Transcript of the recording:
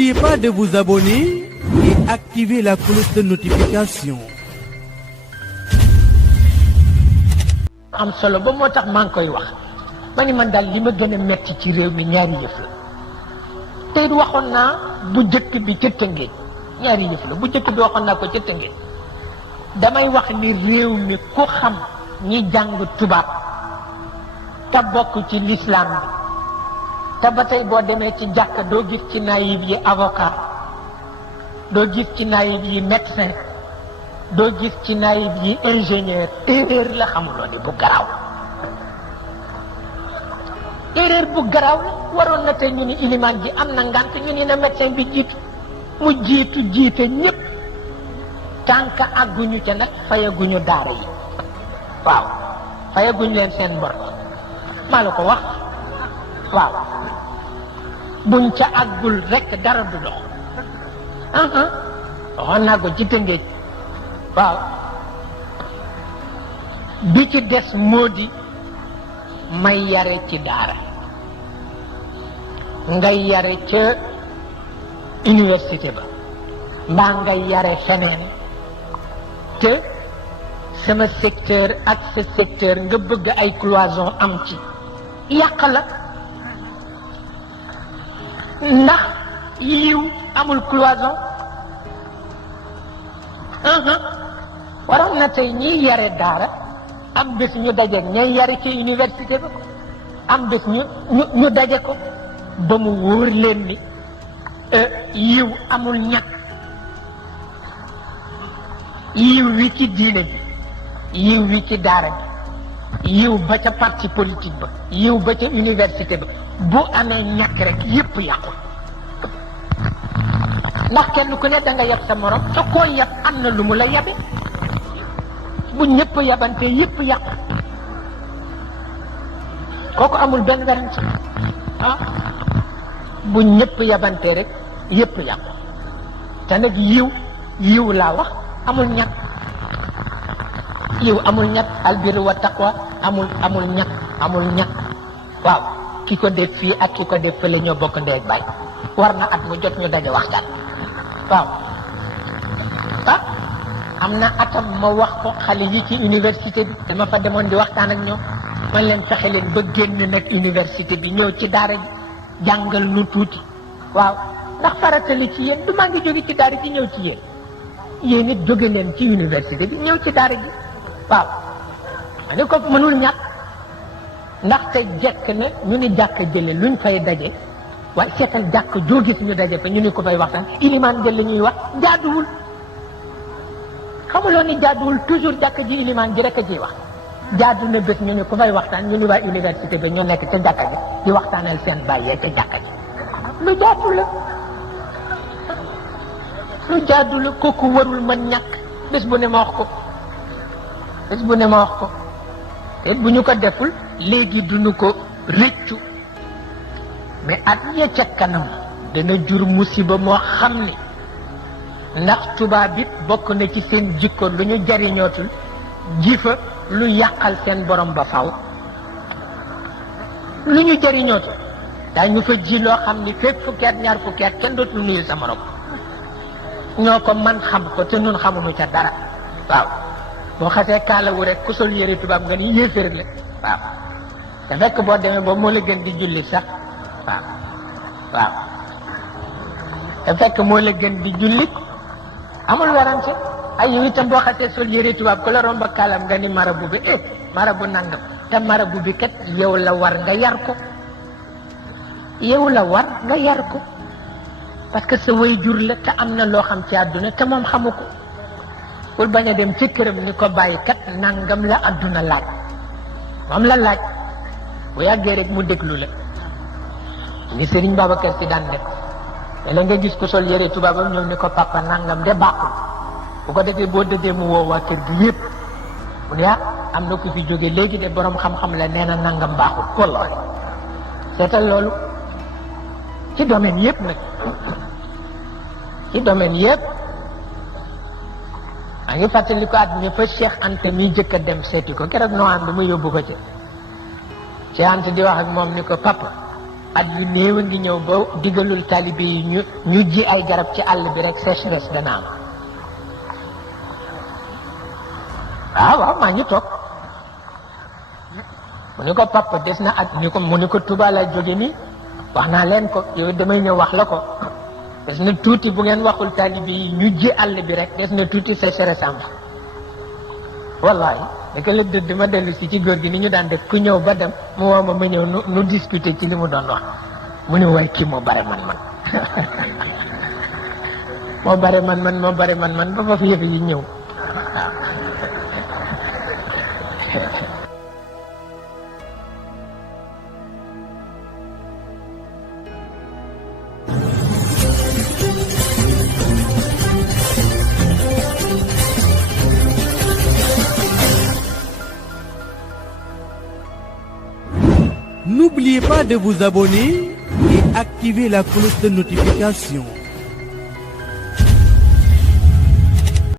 N'oubliez pas de vous abonner et activer la cloche de notification. am solo ba moo tax maa ngi koy wax ma ni man daal li ma gën a metti ci réew mi ñaari yëf la tey waxoon naa bu jëkk bi ca Tëngéej ñaari yëf la bu jëkk bi waxoon naa ko ca Tëngéej damay wax ni réew mi ku xam ñi jàng tubaab te bokk ci l'islam bi te ba tey boo demee ci jàkka doo gis ci naayib yi avocat doo gis ci naayib yi médecin doo gis ci naayib yi ingénieur erreur la xamuloo ni bu garaaw erreur bu garaaw la waroon na tey ñu ni ilimaan ji am na ngant ñu ni na médecin bi jiitu mu jiite ñëpp tànk àgguñu ca nag fayaguñu daara yi waaw fayaguñu leen seen bor maa la ko wax waaw buñ ca àggul rekk dara du dox waxoon naa ko ci Tëngéej waaw bi ci des moo di may yare ci daara ngay yare ca université ba mbaa ngay yare feneen te sama secteur ak sa secteur nga bëgg ay cloison am ci yàq la ndax yiw amul cloison waroon na tey ñiy yare daara am bés ñu daje ñay yare ci université ba am bés ñu daje ko ba mu wóor leen ni yiw amul ñàkk yiw wi ci diine ji yiw wi ci daara ji yiw ba ca parti politique ba yiw ba ca université ba bu amee ñàkk rek yépp yàqu ndax kenn ku ne da nga yab sa morom te koo yab am na lu mu la yabe bu ñëpp yabante yépp yàqu kooku amul benn werante bu ñëpp yabante rek yépp yàqu te nag yiw laa wax amul ñàkk yiw amul ñàkk albiru wa taqwa amul ñàkk waaw ki ko def fii ak ki ko def fële ñoo bokk ndey ak baay war na at mu jot ñu daje waxtaan waaw am na atam ma wax ko xale yi ci université bi dama fa demoon di waxtaan ak ñoom man leen fexe leen ba génn nag université bi ñëw ci daara ji jàngal nu tuuti waaw ndax faratali ci yéen du maa ngi jóge ci daara ji ñëw ci yéen it jóge leen ci université bi ñëw ci daara ji waaw ma ne ko mënul ñàkk ndaxte jekk na ñu ni jàkk jële luñ fay daje waaye seetal jàkk joo gis ñu daje fa ñu ni ko fay waxtaan ilimaan jël la ñuy wax jaaduwul xamuloo ni jaaduwul toujours jàkk ji ilimaan ji rek a ciy wax jaadu na bés ñu ni ko fay waxtaan ñu ni waa université bi ñu nekk ca jàkka ji di waxtaanal seen bàyyee ca jàkka ji lu jaadu la kooku warul mën ñàkk bés bu ne ma wax ko te bu ñu ko deful léegi duñu ko rëccu mais at ya ca kanam dana jur musiba moo xam ne ndax tubaab it bokk na ci seen jikko lu ñu jariñootul ji fa lu yàqal seen borom ba faw lu ñu jariñootul daañu fa ji loo xam ni fekk fukki at ñaar fukki at kenn dootul nuyu sa morom ñoo ko man xam ko te nun xamuñu ca dara waaw boo xasee kaalawu rek ku sol yére tubaab nga ni yéeféer la waaw te fekk boo demee ba moo la gën di julli sax waaw te fekk moo la gën di julli amul werante ay yow itam boo xasee sol yére tubaab ku la romba kaalam nga ni marabu bi marabu nangam te marabu bi kat yow la war nga yar ko parce que sa way jur la te am na loo xam ci àdduna te moom xamu ko bul bañ a dem ci këram ni ko bàyyi kat nangam la àdduna laaj moom la laaj bu yàggee rek mu déglu la ni Serigne Babacar Sy daan def wala nga gis ko sol yére tubaabam ñëw ni ko papa nangam de baaxul bu ko defee boo dëggee mu woo waa kër gi yépp mu ne am na ku fi jóge léegi de borom xam-xam la nee na nangam baaxul wallahi seetal loolu ci domaine yépp nag ci domaine yépp maa ngi fàttali ko at mi fa Cheikh Anta mi jëkk a dem seeti ko keroog noo ànd mu yóbbu ko ca Cheikh Anta di wax ak moom ni ko papa at yu néew a ngi ñëw ba digalul taalibe yi ñu ji ay garab ci àll bi rek sécheresse dana am waaw maa ngi toog mu ni ko papa des na at mu ni ko Touba la jóge ni wax naa leen ko yow damay ñëw wax la ko des na tuuti bu ngeen waxul taalibe yi ñu ji àll bi rek des na tuuti sécheresse am wallahi daka la dëdd ma dellu si ci góor gi ni ñu daan def ku ñëw ba dem mu woo ma ñëw nu discuter ci li mu doon wax mu ne waay kii moo bare man moo bare man ba fa fi yëf yi ñëw waaw N'oubliez pas de vous abonner et activer la cloche de notification.